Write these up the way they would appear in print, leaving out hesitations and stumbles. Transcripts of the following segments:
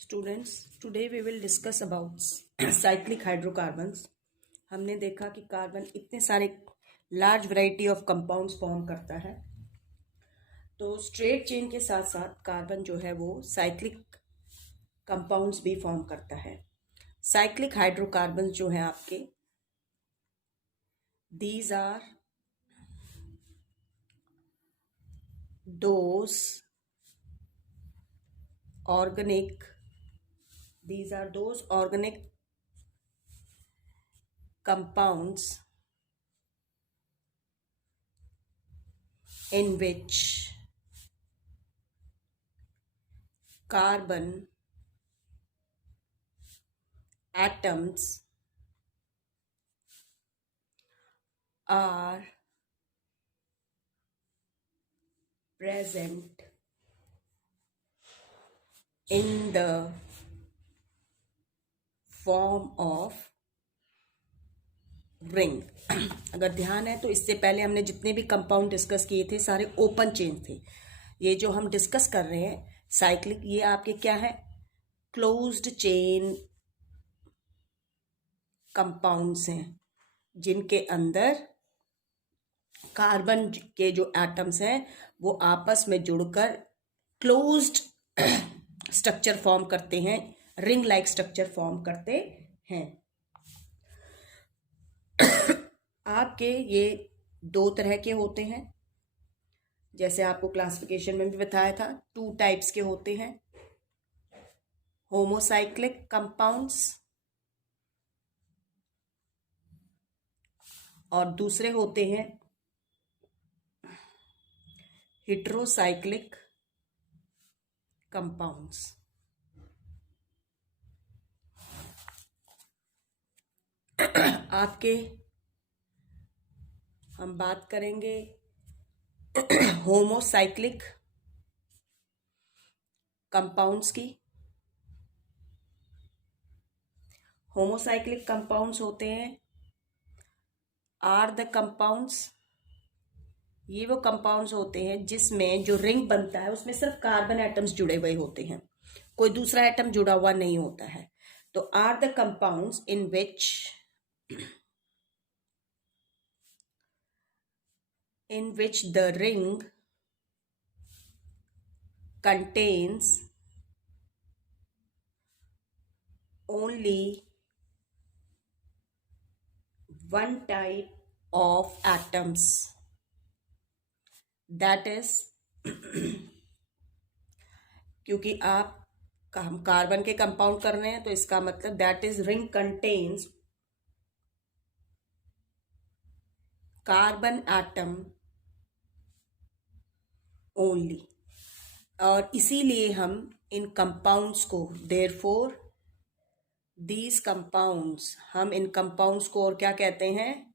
Students, today we will discuss about cyclic hydrocarbons. हमने देखा कि कार्बन इतने सारे large variety of compounds form करता है। तो स्ट्रेट चेन के साथ साथ कार्बन जो है वो साइक्लिक कंपाउंड्स भी फॉर्म करता है। साइक्लिक हाइड्रोकार्बन्स जो है आपके, these are those organic compounds in which carbon atoms are present in the form of ring. अगर ध्यान है तो इससे पहले हमने जितने भी कंपाउंड डिस्कस किए थे सारे ओपन चेन थे। ये जो हम डिस्कस कर रहे हैं साइक्लिक, ये आपके क्या है, क्लोज्ड चेन कंपाउंड्स हैं जिनके अंदर कार्बन के जो एटम्स हैं वो आपस में जुड़कर क्लोज्ड स्ट्रक्चर फॉर्म करते हैं, रिंग लाइक स्ट्रक्चर फॉर्म करते हैं। आपके ये दो तरह के होते हैं, जैसे आपको क्लासिफिकेशन में भी बताया था, 2 टाइप्स के होते हैं। होमोसाइक्लिक कंपाउंड्स और दूसरे होते हैं हेटेरोसाइक्लिक कंपाउंड्स। आपके हम बात करेंगे होमोसाइक्लिक कंपाउंड्स की। होमोसाइक्लिक कंपाउंड्स होते हैं आर द कंपाउंड्स, ये वो कंपाउंड्स होते हैं जिसमें जो रिंग बनता है उसमें सिर्फ कार्बन एटम्स जुड़े हुए होते हैं, कोई दूसरा एटम जुड़ा हुआ नहीं होता है। तो are the compounds in which the ring contains only one type of atoms, that is क्योंकि हम कार्बन के कंपाउंड कर रहे हैं तो इसका मतलब that is ring contains carbon atom only, और इसीलिए हम इन कंपाउंड्स को देयरफॉर दीज कंपाउंड्स, हम इन कंपाउंड्स को और क्या कहते हैं,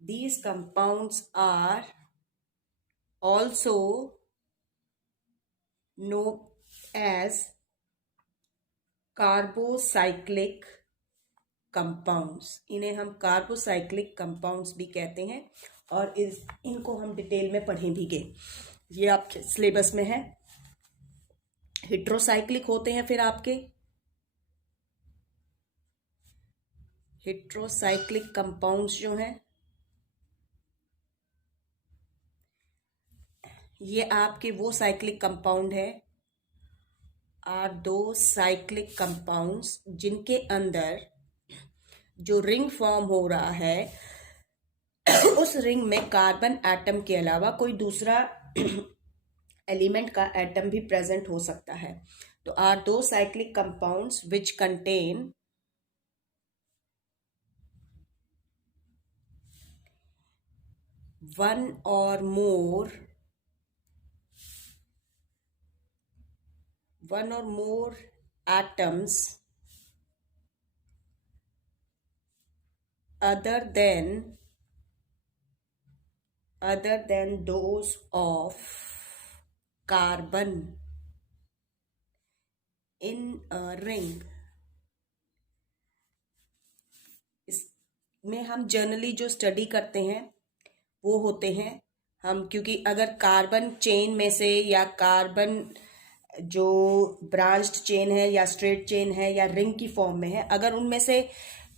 these compounds are also known as carbocyclic compounds. इन्हें हम कार्बोसाइक्लिक कंपाउंड्स भी कहते हैं और इनको हम डिटेल में पढ़े भी गए, ये आपके सिलेबस में है। हेटेरोसाइक्लिक होते हैं फिर आपके हेटेरोसाइक्लिक कंपाउंड्स जो हैं ये आपके वो साइक्लिक कंपाउंड है आर दो साइक्लिक कंपाउंड्स जिनके अंदर जो रिंग फॉर्म हो रहा है उस रिंग में कार्बन एटम के अलावा कोई दूसरा एलिमेंट का एटम भी प्रेजेंट हो सकता है। तो आर दो cyclic compounds which contain one or more atoms other than those of carbon in a ring। इसमें हम जनरली जो स्टडी करते हैं वो होते हैं हम, क्योंकि अगर कार्बन चेन में से या कार्बन जो ब्रांच्ड चेन है या स्ट्रेट चेन है या रिंग की फॉर्म में है, अगर उनमें से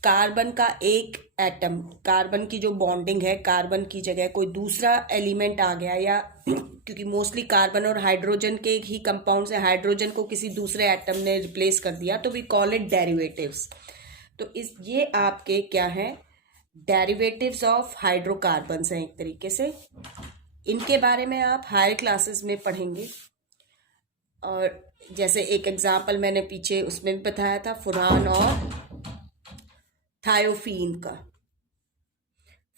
कार्बन का एक एटम, कार्बन की जो बॉन्डिंग है, कार्बन की जगह कोई दूसरा एलिमेंट आ गया, या क्योंकि मोस्टली कार्बन और हाइड्रोजन के ही कंपाउंड से हाइड्रोजन को किसी दूसरे एटम ने रिप्लेस कर दिया, तो वी कॉल इट डेरिवेटिव्स। तो ये आपके क्या हैं, डेरिवेटिव्स ऑफ हाइड्रोकार्बन्स हैं एक तरीके से। इनके बारे में आप हायर क्लासेस में पढ़ेंगे। और जैसे एक एग्जाम्पल मैंने पीछे उसमें भी बताया था, फुरान और थायोफीन का।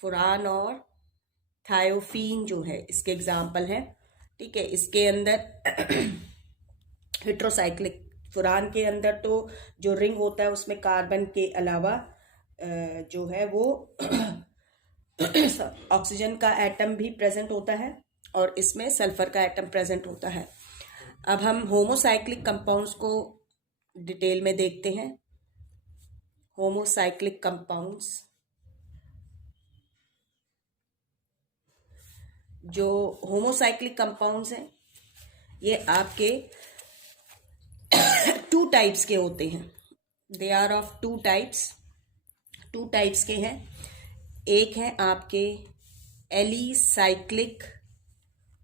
फुरान और थायोफीन जो है इसके एग्जाम्पल हैं, ठीक है। इसके अंदर हेट्रोसाइक्लिक, फुरान के अंदर तो जो रिंग होता है उसमें कार्बन के अलावा जो है वो ऑक्सीजन का एटम भी प्रेजेंट होता है, और इसमें सल्फर का एटम प्रेजेंट होता है। अब हम होमोसाइक्लिक कंपाउंड्स को डिटेल में देखते हैं। होमोसाइक्लिक कंपाउंड्स, जो होमोसाइक्लिक कंपाउंड्स हैं ये आपके टू टाइप्स के होते हैं। They are of two types, two types के हैं। एक है आपके एलिसाइक्लिक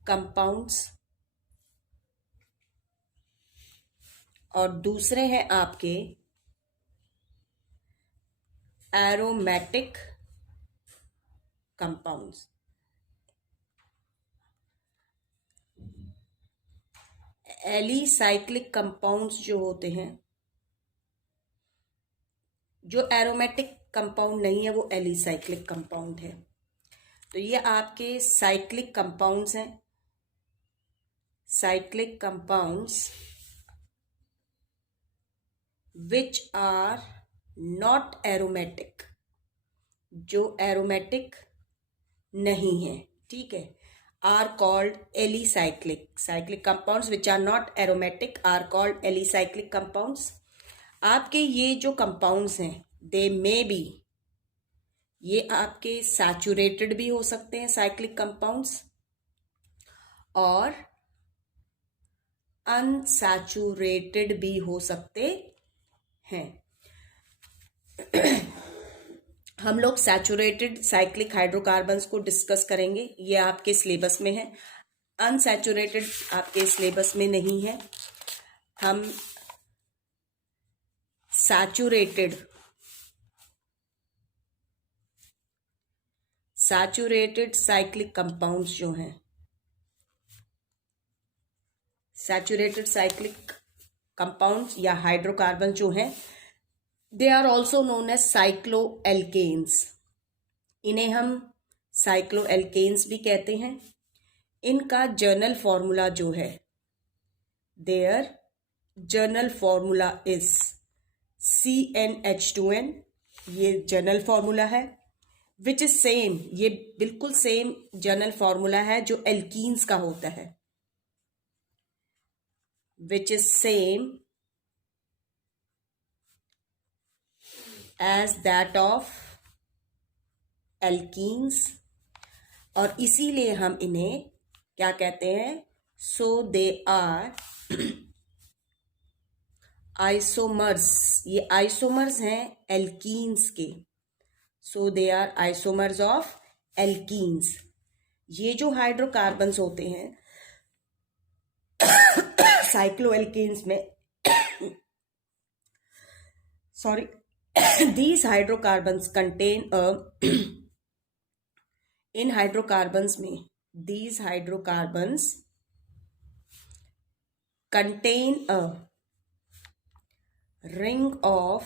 कंपाउंड्स और दूसरे हैं आपके एरोमेटिक कंपाउंड्स। एलिसाइक्लिक कंपाउंड्स जो होते हैं, जो एरोमेटिक कंपाउंड नहीं है वो एलिसाइक्लिक कंपाउंड है। तो ये आपके साइक्लिक कंपाउंड्स हैं। Cyclic compounds which are not aromatic, जो एरोमेटिक नहीं है, ठीक है, are called alicyclic. Cyclic compounds which are not aromatic are called alicyclic compounds. आपके ये जो कंपाउंड्स हैं दे मे बी, ये आपके सैचुरेटेड भी हो सकते हैं साइक्लिक कंपाउंड्स, और अनसैचुरेटेड भी हो सकते हैं। हम लोग सैचुरेटेड साइक्लिक हाइड्रोकार्बन्स को डिस्कस करेंगे, ये आपके सिलेबस में है। अनसैचुरेटेड आपके सिलेबस में नहीं है। हम सैचुरेटेड साइक्लिक कंपाउंड्स जो हैं, सैचुरेटेड साइक्लिक कंपाउंड्स या हाइड्रोकार्बन जो हैं, they are also known as cycloalkanes. इन्हें हम साइक्लोएल्केन्स भी कहते हैं। इनका जर्नल फॉर्मूला जो है, there journal formula is CnH2n, ये जर्नल फॉर्मूला है। विच इज सेम, ये बिल्कुल सेम जर्नल फॉर्मूला है जो एल्कीन्स का होता है। Which is same as that of alkenes, और इसीलिए हम इन्हें क्या कहते हैं, so they are आइसोमर्स। ये आइसोमर्स हैं एल्कीन्स के, so they are isomers of alkenes. ये जो हाइड्रोकार्बन्स होते हैं साइक्लोएल्केन्स में, sorry, these hydrocarbons contain a in hydrocarbons में these hydrocarbons contain a ring of,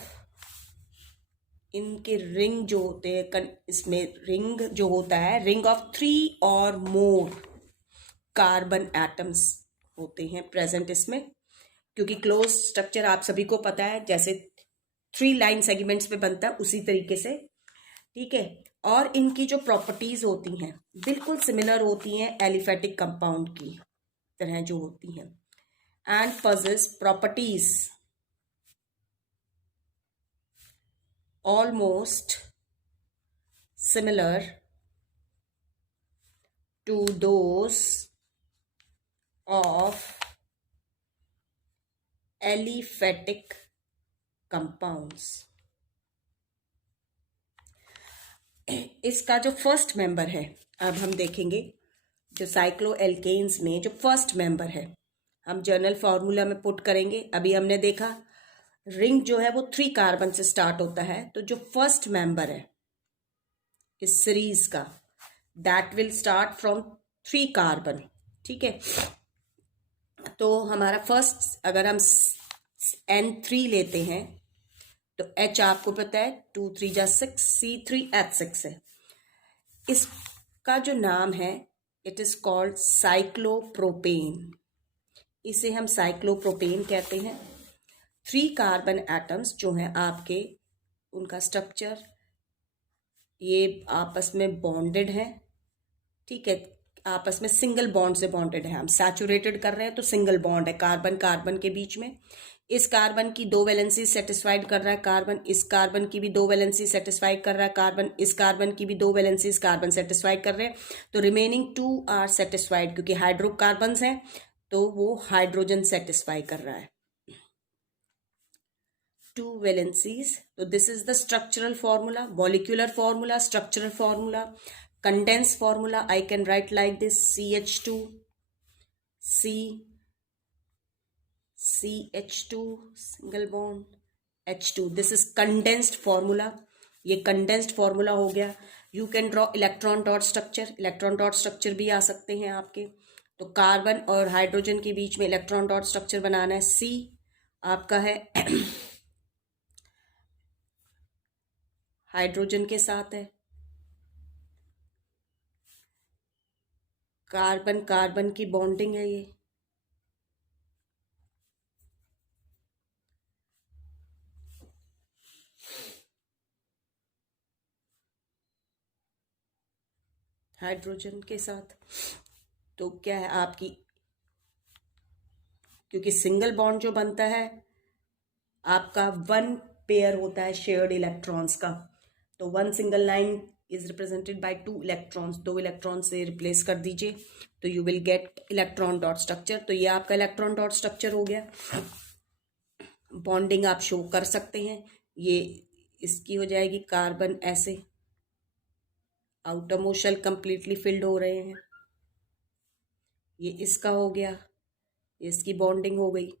इनके रिंग जो होते हैं, इसमें रिंग जो होता है, रिंग ऑफ 3 और मोर कार्बन एटम्स होते हैं प्रेजेंट इसमें, क्योंकि क्लोज स्ट्रक्चर आप सभी को पता है, जैसे 3 लाइन सेगमेंट्स पे बनता है उसी तरीके से, ठीक है। और इनकी जो प्रॉपर्टीज होती हैं बिल्कुल सिमिलर होती हैं एलिफेटिक कंपाउंड की तरह जो होती हैं, and possess properties almost similar to those of aliphatic compounds. इसका जो फर्स्ट मेंबर है, अब हम देखेंगे जो साइक्लोएल्केन्स में जो फर्स्ट मेंबर है, हम जर्नल फॉर्मूला में पुट करेंगे। अभी हमने देखा रिंग जो है वो 3 कार्बन से स्टार्ट होता है, तो जो फर्स्ट मेंबर है इस सीरीज का, that will start from 3 carbon. ठीक है, तो हमारा फर्स्ट, अगर हम N3 लेते हैं तो H आपको पता है 2 3 जा 6, C3H6 है। इसका जो नाम है, इट इज कॉल्ड साइक्लोप्रोपेन। इसे हम साइक्लोप्रोपेन कहते हैं। 3 कार्बन एटम्स जो हैं आपके, उनका स्ट्रक्चर ये आपस में बॉन्डेड है। ठीक है, आपस में सिंगल बॉन्ड से बॉन्डेड है। हम सैचुरेटेड कर रहे हैं तो सिंगल बॉन्ड है कार्बन कार्बन के बीच में। इस कार्बन की 2 वैलेंसी सेटिस्फाइड कर रहा है कार्बन, इस कार्बन की भी 2 वैलेंसी सेटिस्फाइड कर रहा है कार्बन, इस कार्बन की भी 2 वैलेंसीज कार्बन सेटिस्फाइड कर रहे हैं। तो रिमेनिंग 2 आर सेटिस्फाइड, क्योंकि हाइड्रोकार्बन्स हैं तो वो हाइड्रोजन सेटिस्फाई कर रहा है। 2 valencies. So this is the structural formula, molecular formula, structural formula, condensed formula. I can write like this: CH2, CH2 single bond, H2. This is condensed formula. ये condensed formula हो गया। You can draw electron dot structure. Electron dot structure भी आ सकते हैं आपके। तो carbon और hydrogen के बीच में इलेक्ट्रॉन डॉट स्ट्रक्चर बनाना है। C आपका है हाइड्रोजन के साथ है, कार्बन कार्बन की बॉन्डिंग है ये। हाइड्रोजन के साथ तो क्या है आपकी, क्योंकि सिंगल बॉन्ड जो बनता है आपका 1 पेयर होता है शेयर्ड इलेक्ट्रॉन्स का, तो 1 single line is represented by 2 electrons. 2 electron से रिप्लेस कर दीजिए तो you will get electron dot structure. तो ये आपका इलेक्ट्रॉन डॉट स्ट्रक्चर हो गया। बॉन्डिंग आप शो कर सकते हैं, ये इसकी हो जाएगी कार्बन ऐसे, outermost shell completely filled हो रहे हैं। ये इसका हो गया, इसकी बॉन्डिंग हो गई।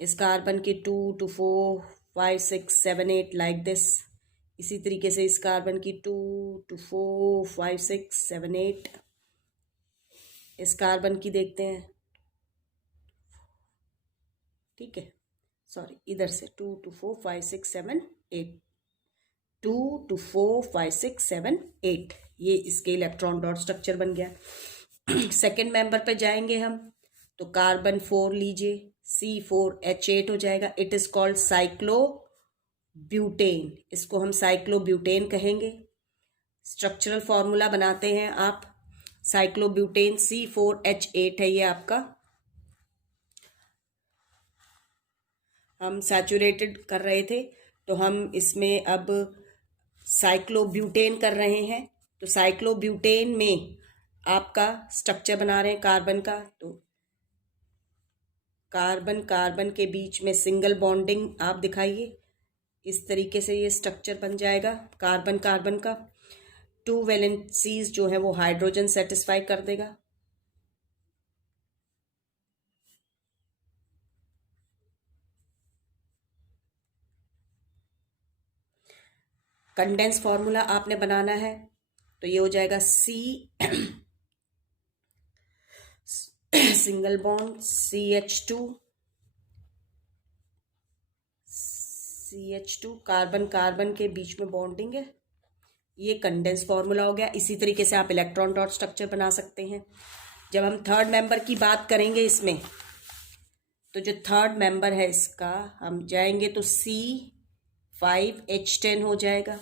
इस कार्बन की 2 to 4 5 6 7 8 लाइक दिस। इसी तरीके से इस कार्बन की 2 to 4 5 6 7 8। इस कार्बन की देखते हैं, ठीक है, सॉरी इधर से 2 to 4 5 6 7 8, 2 to 4 5 6 7 8। ये इसके इलेक्ट्रॉन डॉट स्ट्रक्चर बन गया। सेकेंड मेंबर पे जाएंगे हम, तो कार्बन 4 लीजिए, C4H8 हो जाएगा। It is called cyclo butane. इसको हम साइक्लो ब्यूटेन कहेंगे। स्ट्रक्चरल फॉर्मूला बनाते हैं आप, साइक्लो ब्यूटेन C4H8 है ये आपका। हम सैचुरेटेड कर रहे थे तो हम इसमें अब साइक्लोब्यूटेन कर रहे हैं। तो साइक्लोब्यूटेन में आपका स्ट्रक्चर बना रहे हैं कार्बन का, तो कार्बन कार्बन के बीच में सिंगल बॉन्डिंग आप दिखाइए। इस तरीके से ये स्ट्रक्चर बन जाएगा कार्बन कार्बन का। 2 वैलेंसीज जो है वो हाइड्रोजन सेटिस्फाई कर देगा। कंडेंस फॉर्मूला आपने बनाना है, तो ये हो जाएगा C single bond CH2 carbon carbon के बीच में बॉन्डिंग है। ये कंडेंस फॉर्मूला हो गया। इसी तरीके से आप इलेक्ट्रॉन डॉट स्ट्रक्चर बना सकते हैं। जब हम थर्ड मेंबर की बात करेंगे इसमें, तो जो थर्ड मेंबर है इसका हम जाएंगे तो C5H10 हो जाएगा।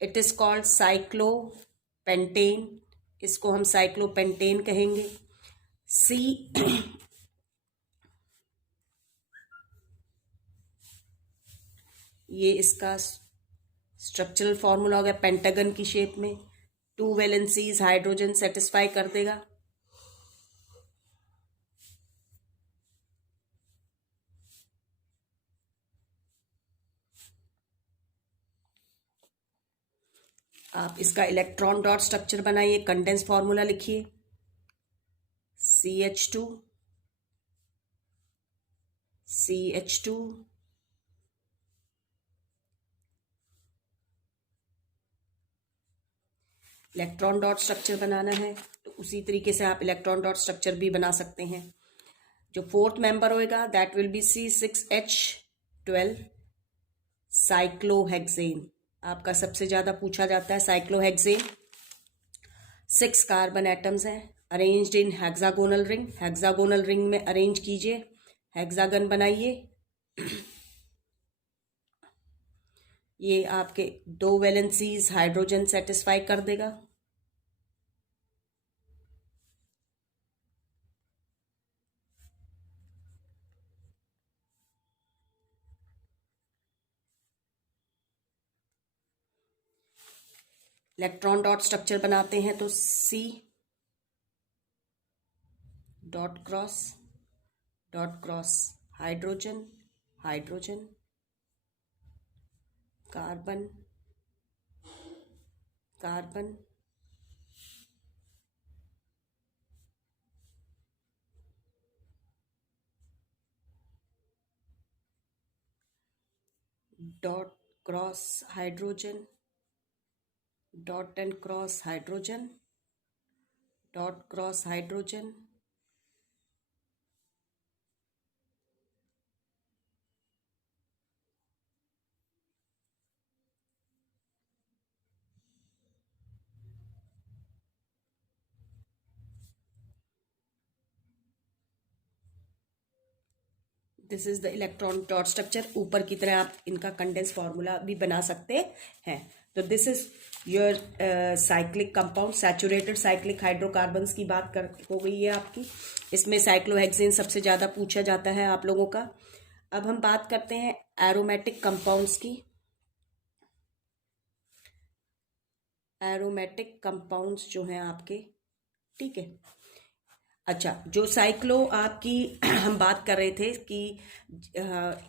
It is called cyclopentane. इसको हम साइक्लोपेंटेन कहेंगे। C ये इसका स्ट्रक्चरल फॉर्मूला हो गया पेंटागन की शेप में। 2 वैलेंसीज हाइड्रोजन सेटिस्फाई कर देगा। आप इसका इलेक्ट्रॉन डॉट स्ट्रक्चर बनाइए, कंडेंस फॉर्मूला लिखिए, CH2 CH2 electron dot structure बनाना है तो उसी तरीके से आप इलेक्ट्रॉन डॉट स्ट्रक्चर भी बना सकते हैं। जो फोर्थ मेंबर होएगा that will be C6H12 cyclohexane. आपका सबसे ज्यादा पूछा जाता है साइक्लोहेक्सेन। 6 कार्बन एटम्स हैं, arranged in hexagonal ring. Hexagonal ring में अरेंज कीजिए, हेक्सागन बनाइए। ये आपके 2 वैलेंसीज हाइड्रोजन सेटिस्फाई कर देगा। इलेक्ट्रॉन डॉट स्ट्रक्चर बनाते हैं तो C dot cross hydrogen hydrogen carbon carbon dot cross hydrogen dot and cross hydrogen dot cross hydrogen this is the electron dot structure. ऊपर की तरह आप इनका कंडेंस फॉर्मूला भी बना सकते हैं। तो this is your cyclic compound. Saturated cyclic hydrocarbons की बात कर हो गई है आपकी। इसमें साइक्लोहेक्सेन सबसे ज़्यादा पूछा जाता है आप लोगों का। अब हम बात करते हैं एरोमेटिक कंपाउंड्स की। एरोमेटिक कंपाउंड्स जो हैं आपके, ठीक है। अच्छा, जो साइक्लो आपकी हम बात कर रहे थे कि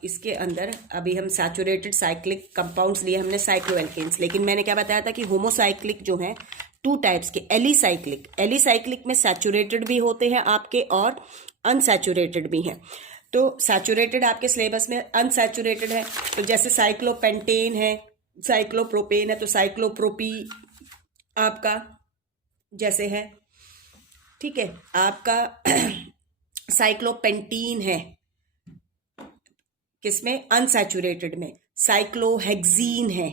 इसके अंदर अभी हम सैचुरेटेड साइक्लिक कंपाउंड्स लिए हमने साइक्लोएल्केन्स, लेकिन मैंने क्या बताया था कि होमोसाइक्लिक जो हैं 2 टाइप्स के। एलिसाइक्लिक में सैचुरेटेड भी होते हैं आपके और अनसैचुरेटेड भी हैं। तो सैचुरेटेड आपके सिलेबस में अनसैचुरेटेड है, तो जैसे साइक्लोपेंटेन है, साइक्लोप्रोपेन है, तो साइक्लोप्रोपी आपका जैसे है, ठीक है। आपका साइक्लोपेंटीन है किसमें, अनसैचुरेटेड में। साइक्लोहेक्सीन है,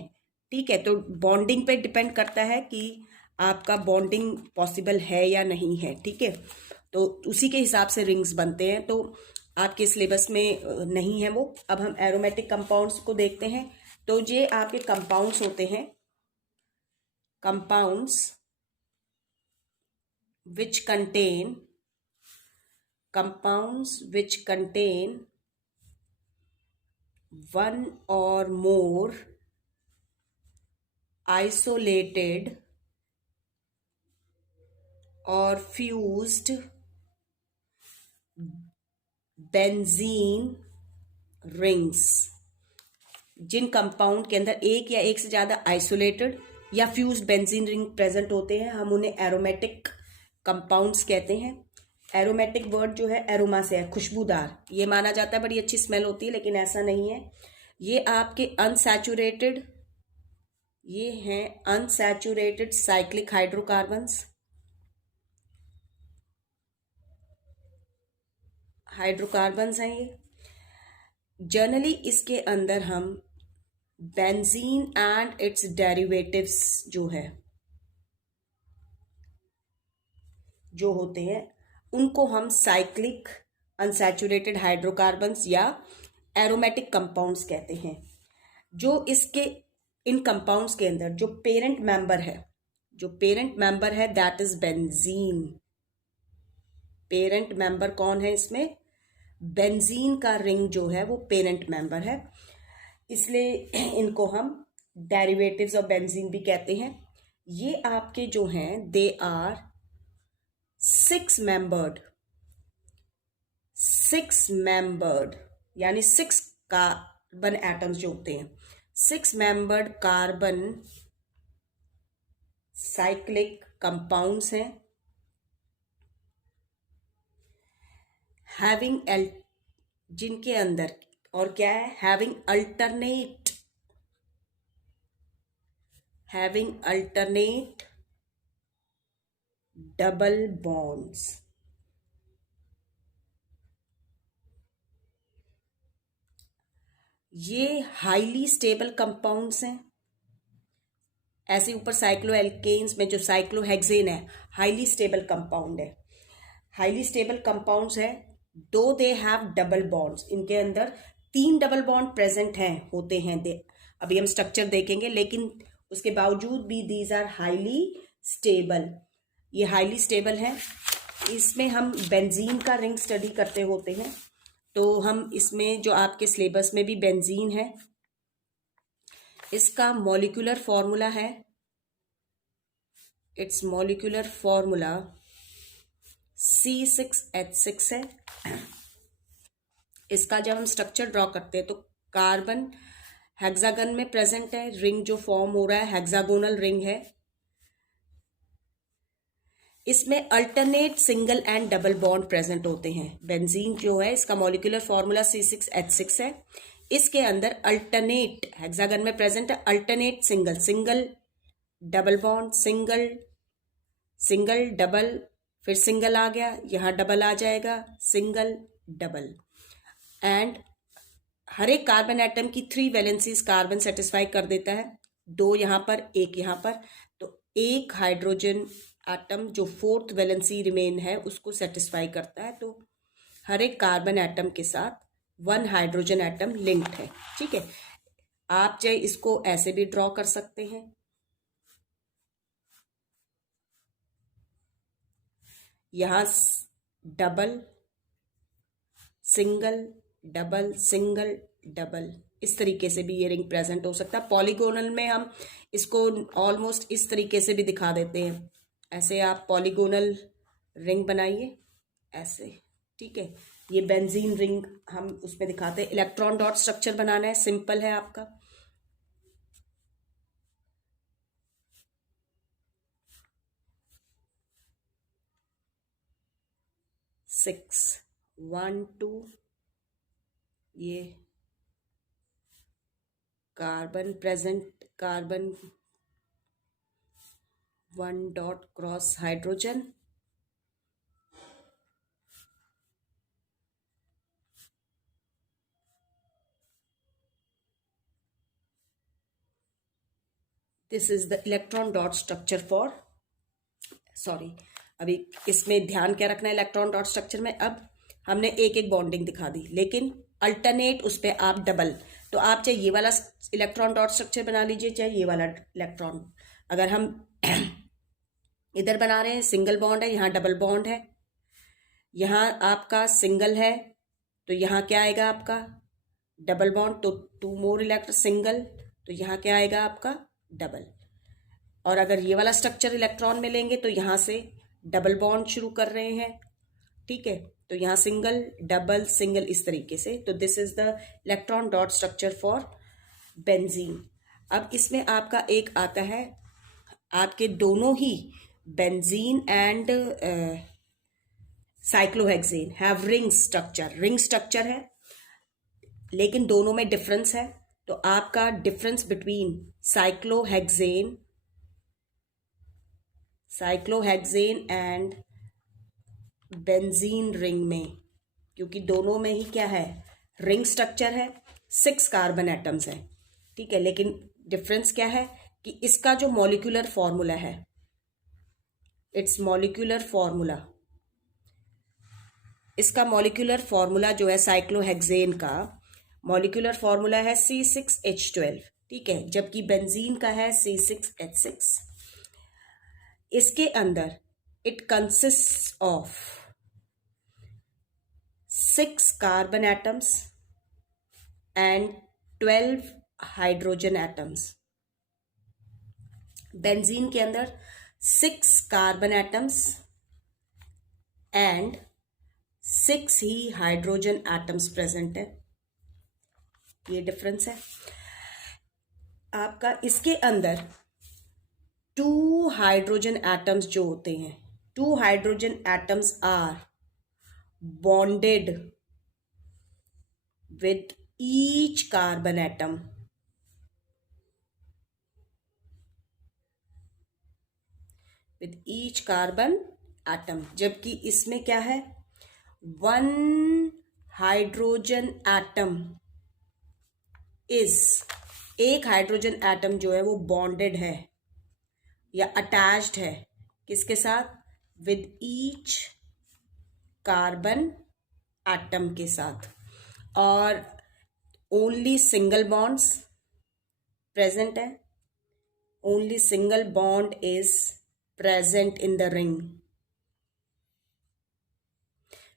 ठीक है। तो बॉन्डिंग पे डिपेंड करता है कि आपका बॉन्डिंग पॉसिबल है या नहीं है, ठीक है। तो उसी के हिसाब से रिंग्स बनते हैं, तो आपके सिलेबस में नहीं है वो। अब हम एरोमेटिक कंपाउंड्स को देखते हैं। तो ये आपके कंपाउंड्स होते हैं, compounds which contain one or more isolated or fused benzene rings। जिन कंपाउंड के अंदर एक या एक से ज्यादा आइसोलेटेड या फ्यूज्ड बेंजीन रिंग प्रेजेंट होते हैं, हम उन्हें एरोमेटिक कंपाउंड्स कहते हैं। एरोमेटिक वर्ड जो है एरोमा से है, खुशबूदार। ये माना जाता है बड़ी अच्छी स्मेल होती है, लेकिन ऐसा नहीं है। ये आपके अनसैचुरेटेड, ये हैं अनसैचुरेटेड साइक्लिक हाइड्रोकार्बन्स, हैं ये। जनरली इसके अंदर हम बेंजीन एंड इट्स डेरिवेटिव्स जो होते हैं उनको हम साइक्लिक अनसैचुरेटेड हाइड्रोकार्बन्स या एरोमेटिक कंपाउंड्स कहते हैं। जो इसके इन कंपाउंड्स के अंदर जो पेरेंट मेंबर है that is benzene. Parent member कौन है इसमें, बेंजीन का रिंग जो है वो पेरेंट मेंबर है, इसलिए इनको हम डेरिवेटिव्स ऑफ बेंजीन भी कहते हैं। ये आपके जो हैं दे आर 6 मेंबर्ड यानी 6 कार्बन एटम्स जो होते हैं, 6 मेंबर्ड कार्बन साइक्लिक कंपाउंड्स हैं हैविंग एल, जिनके अंदर और क्या है, हैविंग अल्टरनेट डबल बॉन्ड्स। ये हाईली स्टेबल कंपाउंड्स हैं। ऐसे ऊपर साइक्लोएल्केन्स में जो साइक्लोहेक्सेन है हाईली स्टेबल कंपाउंड है, हाईली स्टेबल कंपाउंड्स है। दो दे हैव डबल बॉन्ड्स, इनके अंदर 3 डबल बॉन्ड प्रेजेंट हैं, होते हैं दे, अभी हम स्ट्रक्चर देखेंगे, लेकिन उसके बावजूद भी दीज आर हाईली स्टेबल। ये हाईली स्टेबल है। इसमें हम बेंजीन का रिंग स्टडी करते होते हैं, तो हम इसमें जो आपके सिलेबस में भी बेंजीन है, इसका मॉलिक्यूलर फॉर्मूला है, इट्स मॉलिक्यूलर फॉर्मूला C6H6 है। इसका जब हम स्ट्रक्चर ड्रॉ करते हैं तो कार्बन हेक्सागन में प्रेजेंट है, रिंग जो फॉर्म हो रहा है हेक्सागोनल रिंग है। इसमें alternate single and double bond present होते हैं। बेंजीन जो है इसका मॉलिक्यूलर फॉर्मूला C6H6 है। इसके अंदर अल्टरनेट हेक्सागन में प्रेजेंट है, alternate single double bond, single double, फिर सिंगल आ गया, यहाँ डबल आ जाएगा, सिंगल डबल। एंड हर एक कार्बन एटम की 3 वैलेंसीज कार्बन सेटिस्फाई कर देता है, 2 यहाँ पर, 1 यहाँ पर, तो एक हाइड्रोजन एटम जो 4th वैलेंसी रिमेन है उसको सेटिस्फाई करता है। तो हर एक कार्बन एटम के साथ 1 हाइड्रोजन एटम लिंक्ड है। ठीक है, आप चाहे इसको ऐसे भी ड्रॉ कर सकते हैं, यहाँ double single double single double, इस तरीके से भी ये रिंग प्रेजेंट हो सकता है। पॉलीगोनल में हम इसको ऑलमोस्ट इस तरीके से भी दिखा देते हैं, ऐसे आप पॉलीगोनल रिंग बनाइए ऐसे। ठीक है, ये बेंजीन रिंग हम उसमें दिखाते हैं। इलेक्ट्रॉन डॉट स्ट्रक्चर बनाना है, सिंपल है आपका। सिक्स 1 2, ये carbon present, carbon 1 dot cross hydrogen, this is the electron dot structure for, sorry अभी इसमें ध्यान क्या रखना है इलेक्ट्रॉन डॉट स्ट्रक्चर में। अब हमने एक एक बॉन्डिंग दिखा दी, लेकिन अल्टरनेट उस पर आप डबल, तो आप चाहे ये वाला इलेक्ट्रॉन डॉट स्ट्रक्चर बना लीजिए, चाहे ये वाला इलेक्ट्रॉन। अगर हम इधर बना रहे हैं सिंगल बॉन्ड है, यहाँ डबल बॉन्ड है, यहाँ आपका सिंगल है, तो यहाँ क्या आएगा आपका डबल बॉन्ड, तो 2 मोर इलेक्ट्रॉन सिंगल, तो यहाँ क्या आएगा आपका डबल। और अगर ये वाला स्ट्रक्चर इलेक्ट्रॉन में लेंगे तो यहाँ से डबल बॉन्ड शुरू कर रहे हैं। ठीक है, तो यहाँ सिंगल डबल सिंगल इस तरीके से, तो this is the electron dot structure for benzene. अब इसमें आपका एक आता है, आपके दोनों ही benzene and cyclohexane have ring structure है, लेकिन दोनों में डिफरेंस है। तो आपका difference between cyclohexane and benzene ring में, क्योंकि दोनों में ही क्या है रिंग स्ट्रक्चर है, 6 कार्बन एटम्स हैं। ठीक है, लेकिन डिफरेंस क्या है कि इसका जो मॉलिक्यूलर फॉर्मूला है, इट्स मॉलिक्यूलर फॉर्मूला, इसका मॉलिक्यूलर फॉर्मूला जो है साइक्लोहेक्सेन का मॉलिक्यूलर फॉर्मूला है C6H12। ठीक है, जबकि बेंजीन का है C6H6। इसके अंदर it consist of 6 carbon atoms and 12 hydrogen atoms. Benzene के अंदर 6 carbon atoms and 6 he hydrogen atoms present है, ये डिफरेंस है आपका। इसके अंदर टू हाइड्रोजन एटम्स जो होते हैं, two hydrogen atoms are bonded with each carbon atom, with each carbon atom, जबकि इसमें क्या है, वन हाइड्रोजन एटम इज, एक हाइड्रोजन एटम जो है वो बॉन्डेड है या अटैच्ड है किसके साथ, विद ईच कार्बन एटम के साथ, और ओनली सिंगल बॉन्ड्स प्रेजेंट है, only single bond is present in the ring,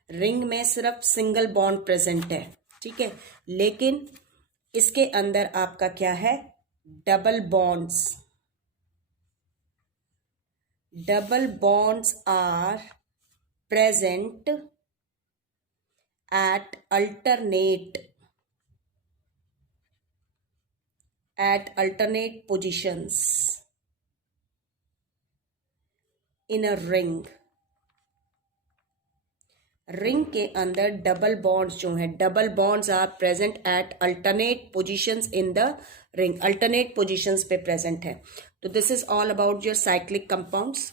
ring में सिर्फ सिंगल बॉन्ड प्रेजेंट है, ठीक है, लेकिन इसके अंदर आपका क्या है, double bonds, double bonds are present at alternate positions in a ring, ring के अंदर डबल बॉन्ड्स जो हैं, double bonds are present at alternate positions in the ring, alternate positions पे प्रेजेंट है। तो this is all about your cyclic compounds.